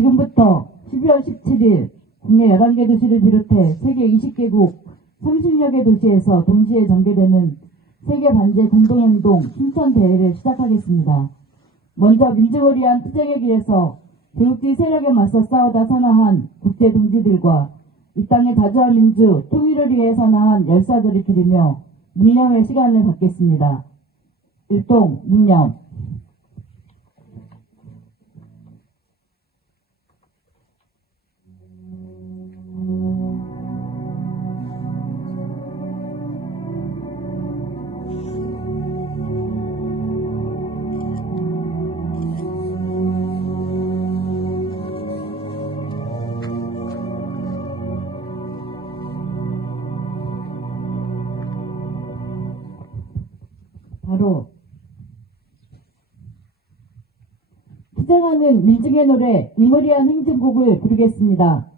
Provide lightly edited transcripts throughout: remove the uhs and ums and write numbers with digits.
지금부터 12월 17일 국내 11개 도시를 비롯해 세계 20개국 30여 개 도시에서 동시에 전개되는 세계 반제 공동행동 춘천 대회를 시작하겠습니다. 먼저 민중을 위한 투쟁의 길에서 대국주의 세력에 맞서 싸우다 산화한 국제 동지들과 이 땅의 다주한 민주 통일을 위해 산화한 열사들을 기리며 묵념의 시간을 갖겠습니다. 일동 묵념. 바로 투쟁하는 민중의 노래 이모리안 행진곡을 부르겠습니다.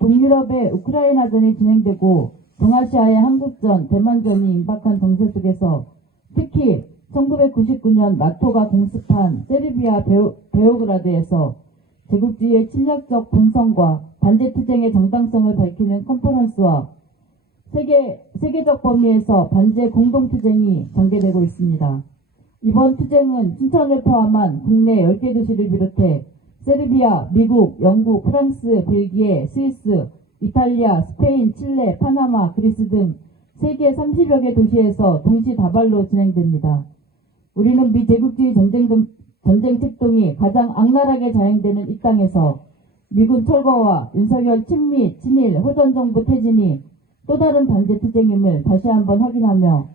동유럽의 우크라이나전이 진행되고 동아시아의 한국전, 대만전이 임박한 정세 속에서 특히 1999년 나토가 공습한 세르비아 베오그라드에서 제국주의의 침략적 본성과 반제투쟁의 정당성을 밝히는 컨퍼런스와 세계적 범위에서 반제 공동투쟁이 전개되고 있습니다. 이번 투쟁은 춘천을 포함한 국내 10개 도시를 비롯해 세르비아, 미국, 영국, 프랑스, 벨기에, 스위스, 이탈리아, 스페인, 칠레, 파나마, 그리스 등 세계 30여 개 도시에서 동시다발로 진행됩니다. 우리는 미제국주의 전쟁 특동이 가장 악랄하게 자행되는 이 땅에서 미군 철거와 윤석열 친미, 친일, 호전정부 퇴진이 또 다른 반제투쟁임을 다시 한번 확인하며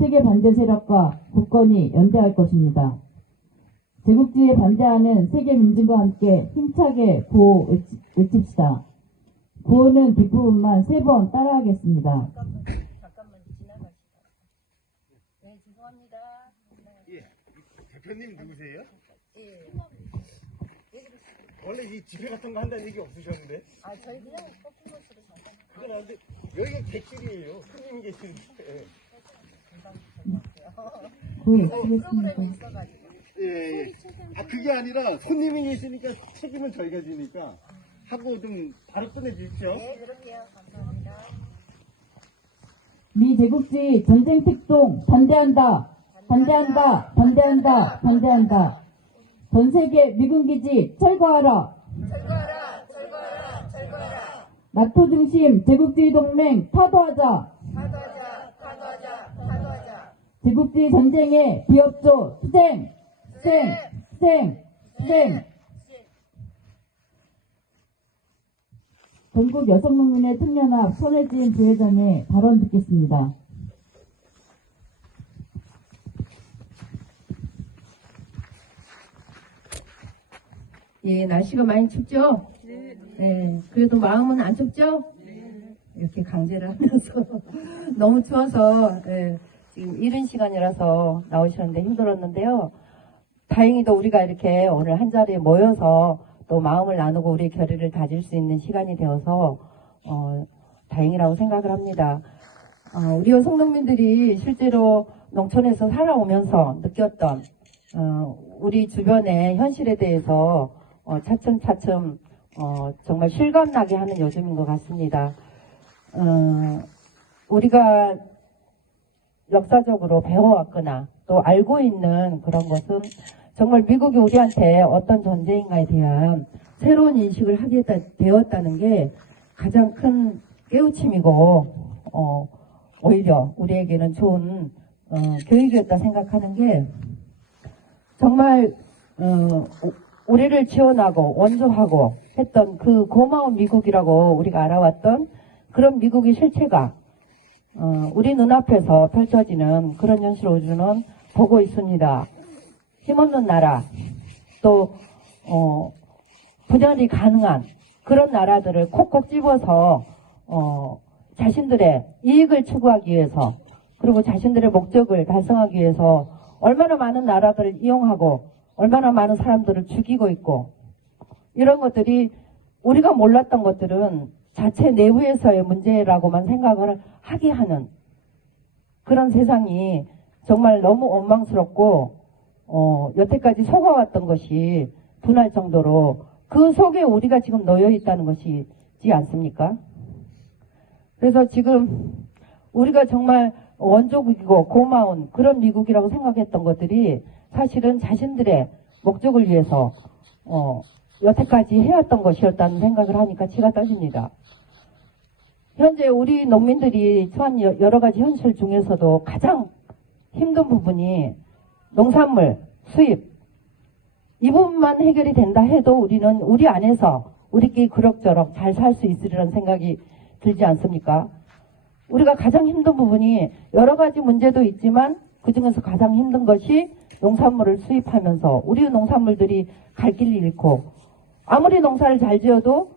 세계 반제 세력과 굳건히 연대할 것입니다. 제국주의에 반대하는 세계 민중과 함께 힘차게 구호 외칩시다. 구호는 뒷부분만 3번 따라하겠습니다. 잠깐만 지나가시다. 네, 죄송합니다. 예, 대표님 누구세요? 예. 원래 이 집회 같은 거 한다는 얘기 없으셨는데? 아, 저희 그냥 퍼포먼스로 잠깐. 그건 안 돼. 여기가 객실이에요. 손님 계시는데. 프로그램이 있어가지고. 예. 아, 그게 아니라 손님이 계시니까 책임은 저희가 지니까 하고 좀 바로 끝내주십시오. 네, 그럴게요. 감사합니다. 미제국주의 전쟁 특동 반대한다. 반대한다. 반대한다. 반대한다. 전 세계 미군 기지 철거하라. 철거하라, 철거하라, 철거하라. 나토 중심 제국주의 동맹 파도하자. 파도하자, 파도하자, 파도하자. 제국주의 전쟁의 비협조 투쟁. 쌩. 전국 여성농민의 특연합 손혜진 부회장의 발언 듣겠습니다. 예, 날씨가 많이 춥죠? 네. 그래도 마음은 안 춥죠? 이렇게 강제를 하면서 너무 추워서 지금 이른 시간이라서 나오셨는데 힘들었는데요. 다행히도 우리가 이렇게 오늘 한 자리에 모여서 또 마음을 나누고 우리의 결의를 다질 수 있는 시간이 되어서 다행이라고 생각을 합니다. 우리 여성농민들이 실제로 농촌에서 살아오면서 느꼈던 우리 주변의 현실에 대해서 차츰차츰 정말 실감나게 하는 요즘인 것 같습니다. 우리가 역사적으로 배워왔거나 또 알고 있는 그런 것은 정말 미국이 우리한테 어떤 존재인가에 대한 새로운 인식을 하게 되었다는 게 가장 큰 깨우침이고 오히려 우리에게는 좋은 교육이었다 생각하는 게 정말 우리를 지원하고 원조하고 했던 그 고마운 미국이라고 우리가 알아왔던 그런 미국의 실체가 우리 눈앞에서 펼쳐지는 그런 현실을 우리는 보고 있습니다. 힘없는 나라, 또 분열이 가능한 그런 나라들을 콕콕 집어서 자신들의 이익을 추구하기 위해서 그리고 자신들의 목적을 달성하기 위해서 얼마나 많은 나라들을 이용하고 얼마나 많은 사람들을 죽이고 있고 이런 것들이 우리가 몰랐던 것들은 자체 내부에서의 문제라고만 생각을 하게 하는 그런 세상이 정말 너무 원망스럽고 여태까지 속아왔던 것이 분할 정도로 그 속에 우리가 지금 놓여 있다는 것이지 않습니까? 그래서 지금 우리가 정말 원조국이고 고마운 그런 미국이라고 생각했던 것들이 사실은 자신들의 목적을 위해서 여태까지 해왔던 것이었다는 생각을 하니까 치가 떨립니다. 현재 우리 농민들이 처한 여러 가지 현실 중에서도 가장 힘든 부분이 농산물 수입 이 부분만 해결이 된다 해도 우리는 우리 안에서 우리끼리 그럭저럭 잘 살 수 있으리라는 생각이 들지 않습니까? 우리가 가장 힘든 부분이 여러 가지 문제도 있지만 그중에서 가장 힘든 것이 농산물을 수입하면서 우리 농산물들이 갈 길을 잃고 아무리 농사를 잘 지어도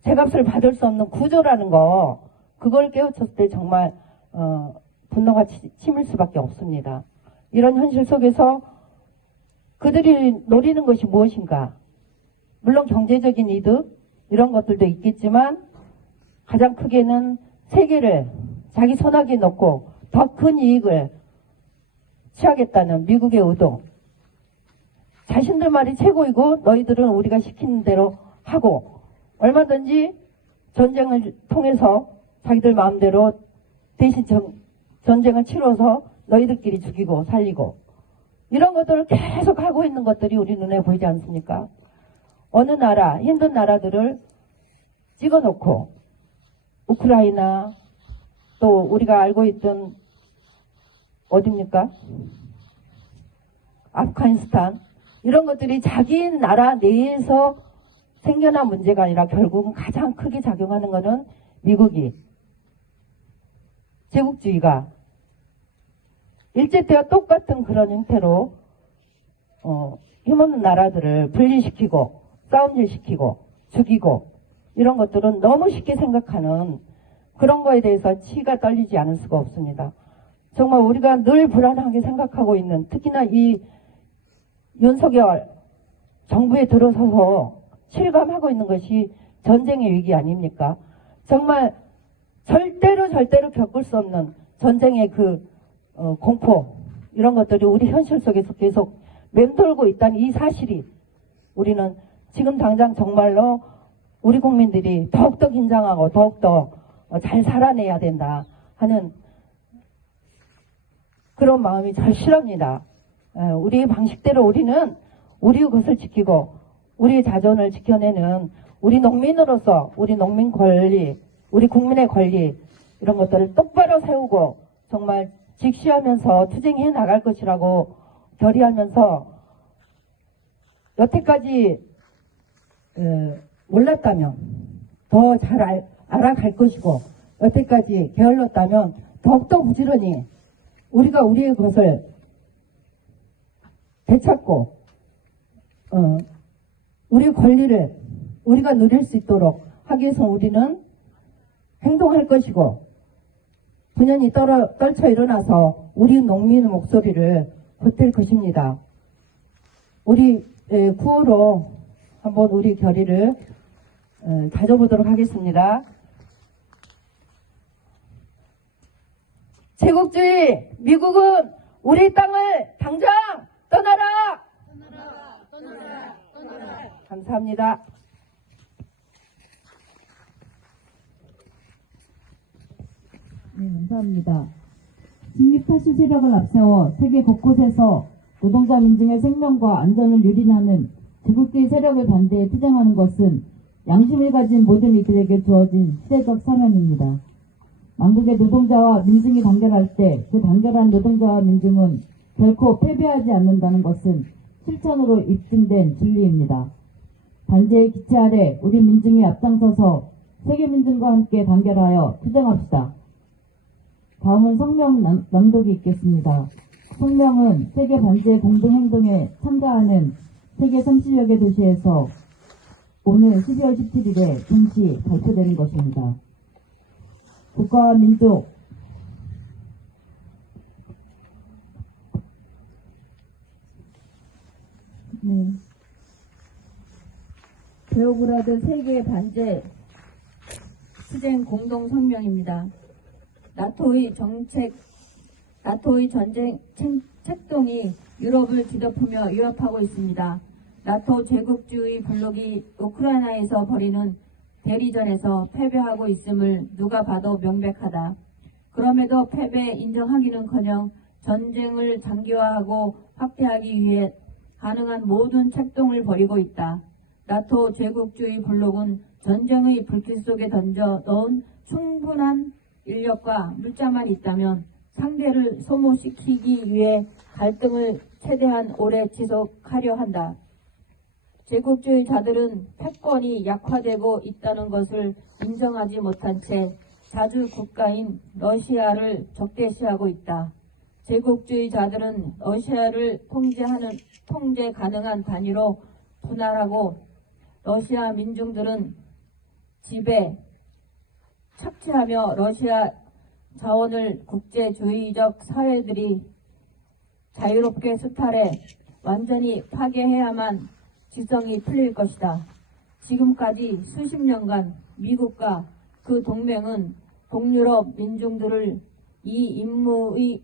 제값을 받을 수 없는 구조라는 거 그걸 깨우쳤을 때 정말 분노가 치밀 수밖에 없습니다. 이런 현실 속에서 그들이 노리는 것이 무엇인가? 물론 경제적인 이득 이런 것들도 있겠지만 가장 크게는 세계를 자기 손아귀에 넣고 더 큰 이익을 취하겠다는 미국의 의도. 자신들 말이 최고이고 너희들은 우리가 시키는 대로 하고 얼마든지 전쟁을 통해서 자기들 마음대로 대신 전쟁을 치러서 너희들끼리 죽이고 살리고 이런 것들을 계속 하고 있는 것들이 우리 눈에 보이지 않습니까? 어느 나라, 힘든 나라들을 찍어놓고 우크라이나 또 우리가 알고 있던 어딥니까? 아프가니스탄 이런 것들이 자기 나라 내에서 생겨난 문제가 아니라 결국은 가장 크게 작용하는 것은 미국이 제국주의가 일제 때와 똑같은 그런 형태로 힘없는 나라들을 분리시키고 싸움질시키고 죽이고 이런 것들은 너무 쉽게 생각하는 그런 거에 대해서 치가 떨리지 않을 수가 없습니다. 정말 우리가 늘 불안하게 생각하고 있는 특히나 이 윤석열 정부에 들어서서 실감하고 있는 것이 전쟁의 위기 아닙니까? 정말 절대로 겪을 수 없는 전쟁의 그 공포 이런 것들이 우리 현실 속에서 계속 맴돌고 있다는 이 사실이 우리는 지금 당장 정말로 우리 국민들이 더욱더 긴장하고 더욱더 잘 살아내야 된다 하는 그런 마음이 절실합니다. 우리의 방식대로 우리는 우리의 것을 지키고 우리의 자존을 지켜내는 우리 농민으로서 우리 농민 권리, 우리 국민의 권리 이런 것들을 똑바로 세우고 정말 직시하면서 투쟁해 나갈 것이라고 결의하면서 여태까지 몰랐다면 더 잘 알아갈 것이고 여태까지 게을렀다면 더욱더 부지런히 우리가 우리의 것을 되찾고 우리의 권리를 우리가 누릴 수 있도록 하기 위해서 우리는 행동할 것이고 분연히 떨쳐 일어나서 우리 농민의 목소리를 보탤 것입니다. 우리 구호로 한번 우리 결의를 다져보도록 하겠습니다. 제국주의 미국은 우리 땅을 당장 떠나라! 감사합니다. 네, 감사합니다. 식민파시 세력을 앞세워 세계 곳곳에서 노동자 민중의 생명과 안전을 유린하는 제국주의 세력을 반대해 투쟁하는 것은 양심을 가진 모든 이들에게 주어진 시대적 사명입니다. 만국의 노동자와 민중이 단결할 때 그 단결한 노동자와 민중은 결코 패배하지 않는다는 것은 실천으로 입증된 진리입니다. 반제의 기체 아래 우리 민중이 앞장서서 세계 민중과 함께 단결하여 투쟁합시다. 다음은 성명 낭독이 있겠습니다. 성명은 세계 반제 공동행동에 참가하는 세계 30여 개 도시에서 오늘 12월 17일에 동시 발표되는 것입니다. 국가와 민족, 베오그라드 세계 반제 투쟁 공동 성명입니다. 나토의 전쟁 책동이 유럽을 뒤덮으며 위협하고 있습니다. 나토 제국주의 블록이 우크라이나에서 벌이는 대리전에서 패배하고 있음을 누가 봐도 명백하다. 그럼에도 패배 인정하기는커녕 전쟁을 장기화하고 확대하기 위해 가능한 모든 책동을 벌이고 있다. 나토 제국주의 블록은 전쟁의 불길 속에 던져 넣은 충분한 인력과 물자만 있다면 상대를 소모시키기 위해 갈등을 최대한 오래 지속하려 한다. 제국주의자들은 패권이 약화되고 있다는 것을 인정하지 못한 채 자주 국가인 러시아를 적대시하고 있다. 제국주의자들은 러시아를 통제 가능한 단위로 분할하고 러시아 민중들은 지배, 착취하며 러시아 자원을 국제주의적 사회들이 자유롭게 수탈해 완전히 파괴해야만 지성이 풀릴 것이다. 지금까지 수십 년간 미국과 그 동맹은 동유럽 민중들을 이 임무의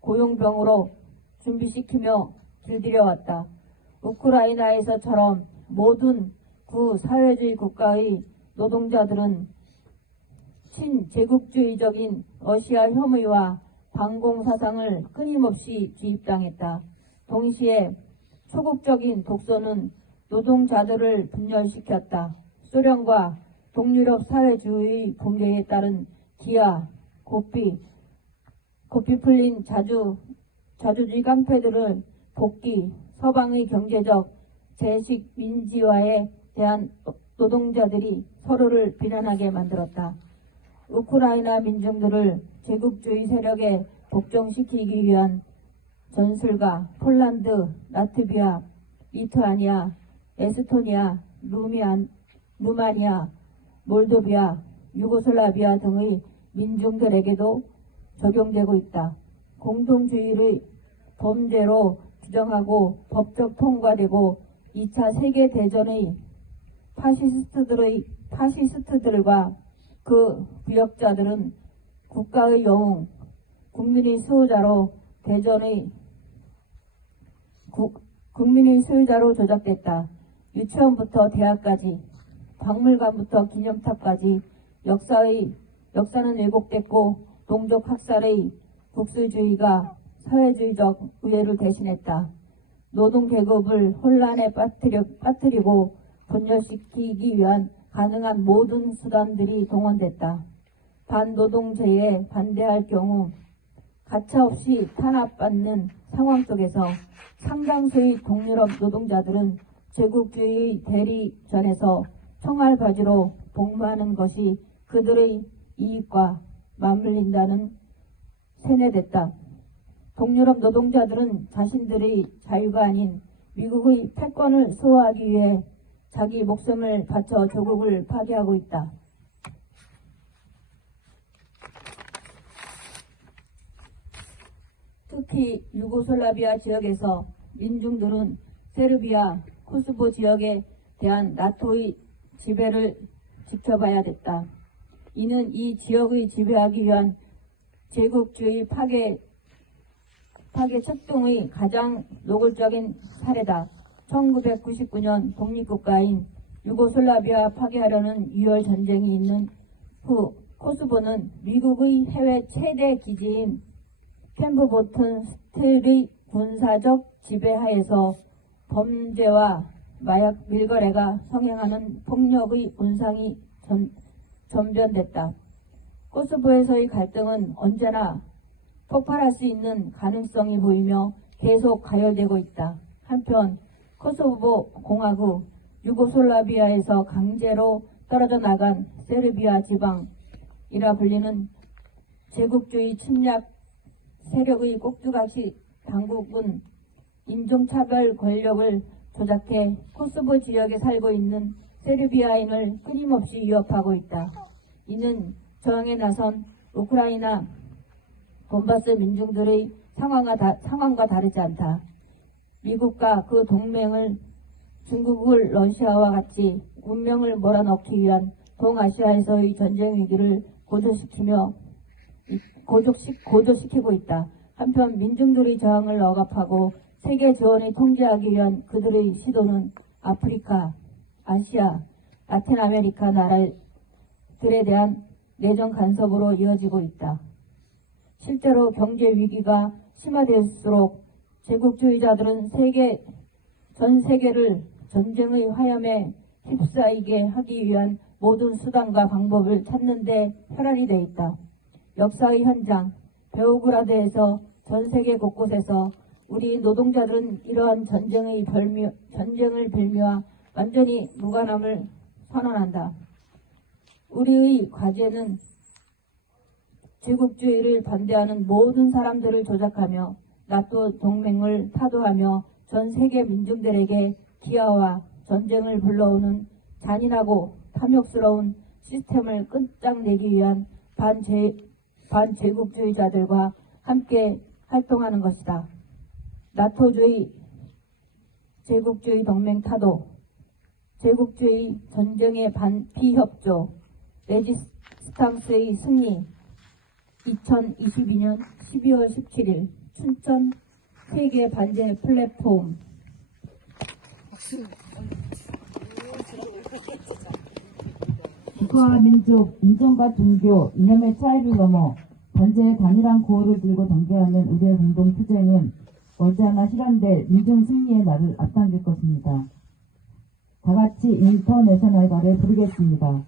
고용병으로 준비시키며 길들여왔다. 우크라이나에서처럼 모든 구사회주의 국가의 노동자들은 친제국주의적인 러시아 혐의와 반공사상을 끊임없이 주입당했다. 동시에 초국적인 독소는 노동자들을 분열시켰다. 소련과 동유럽 사회주의 붕괴에 따른 기아, 고삐 풀린 자주주의 깡패들을 복귀, 서방의 경제적 제식 민지화에 대한 노동자들이 서로를 비난하게 만들었다. 우크라이나 민중들을 제국주의 세력에 복종시키기 위한 전술가 폴란드, 라트비아, 리투아니아, 에스토니아, 루마니아, 몰도비아, 유고슬라비아 등의 민중들에게도 적용되고 있다. 공동주의를 범죄로 규정하고 법적 통과되고 2차 세계대전의 파시스트들과 그 부역자들은 국가의 영웅, 국민의 수호자로 조작됐다. 유치원부터 대학까지, 박물관부터 기념탑까지 역사는 왜곡됐고 동족 학살의 국수주의가 사회주의적 우애를 대신했다. 노동계급을 혼란에 빠뜨리고 분열시키기 위한 가능한 모든 수단들이 동원됐다. 반노동제에 반대할 경우 가차없이 탄압받는 상황 속에서 상당수의 동유럽 노동자들은 제국주의 대리전에서 총알바지로 복무하는 것이 그들의 이익과 맞물린다는 세뇌됐다. 동유럽 노동자들은 자신들의 자유가 아닌 미국의 패권을 수호하기 위해 자기 목숨을 바쳐 조국을 파괴하고 있다. 특히 유고슬라비아 지역에서 민중들은 세르비아, 코스보 지역에 대한 나토의 지배를 지켜봐야 됐다. 이는 이 지역의 지배하기 위한 제국주의 파괴策동의 가장 노골적인 사례다. 1999년 독립국가인 유고슬라비아 파괴하려는 유혈 전쟁이 있는 후 코소보는 미국의 해외 최대 기지인 캠프 보튼 스틸의 군사적 지배하에서 범죄와 마약 밀거래가 성행하는 폭력의 온상이 전변됐다. 코소보에서의 갈등은 언제나 폭발할 수 있는 가능성이 보이며 계속 가열되고 있다. 한편 코소보 공화국 유고슬라비아에서 강제로 떨어져 나간 세르비아 지방이라 불리는 제국주의 침략 세력의 꼭두각시 당국은 인종차별 권력을 조작해 코소보 지역에 살고 있는 세르비아인을 끊임없이 위협하고 있다. 이는 저항에 나선 우크라이나 돈바스 민중들의 상황과 다르지 않다. 미국과 그 동맹을 중국을 러시아와 같이 운명을 몰아넣기 위한 동아시아에서의 전쟁 위기를 고조시키고 있다. 한편 민중들의 저항을 억압하고 세계 지원을 통제하기 위한 그들의 시도는 아프리카, 아시아, 라틴 아메리카 나라들에 대한 내정 간섭으로 이어지고 있다. 실제로 경제 위기가 심화될수록 제국주의자들은 전 세계를 전쟁의 화염에 휩싸이게 하기 위한 모든 수단과 방법을 찾는 데 혈안이 돼 있다. 역사의 현장, 베오그라드에서 전 세계 곳곳에서 우리 노동자들은 이러한 전쟁을 빌미와 완전히 무관함을 선언한다. 우리의 과제는 제국주의를 반대하는 모든 사람들을 조작하며 나토 동맹을 타도하며 전 세계 민중들에게 기아와 전쟁을 불러오는 잔인하고 탐욕스러운 시스템을 끝장내기 위한 반제국주의자들과 함께 활동하는 것이다. 나토주의 제국주의 동맹 타도, 제국주의 전쟁의 비협조, 레지스탕스의 승리. 2022년 12월 17일 춘천 세계 반제 플랫폼. 국가와 민족, 인종과 종교, 이념의 차이를 넘어 반제의 단일한 구호를 들고 전개하는 우리의 공동 투쟁은 머지않아 실현될 민중 승리의 날을 앞당길 것입니다. 다 같이 인터내셔널 발을 부르겠습니다.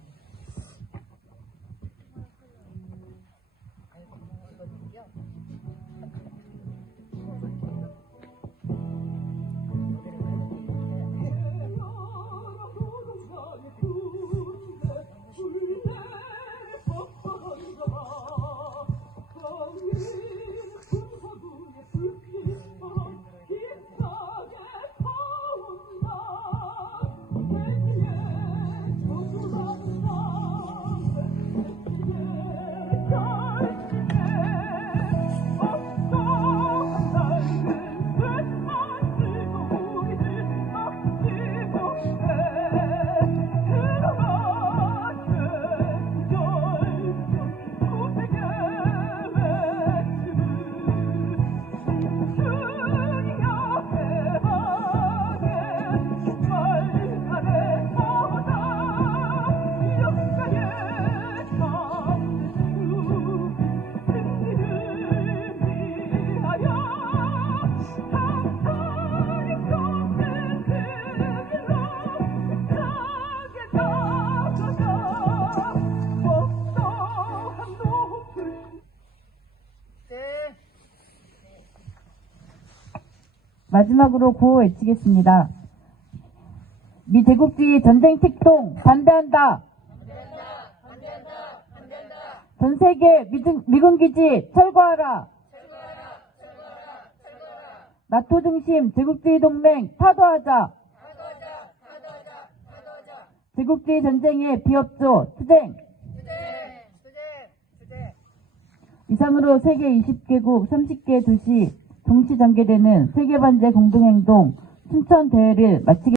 마지막으로 구호 외치겠습니다. 미제국주의 전쟁 특동 반대한다. 전 세계 미군 기지 철거하라. 나토 중심 제국주의 동맹 타도하자. 제국주의 전쟁의 비협조 투쟁. 이상으로 세계 20개국 30개 도시 동시 전개되는 세계반제 공동행동 춘천 대회를 마치겠습니다.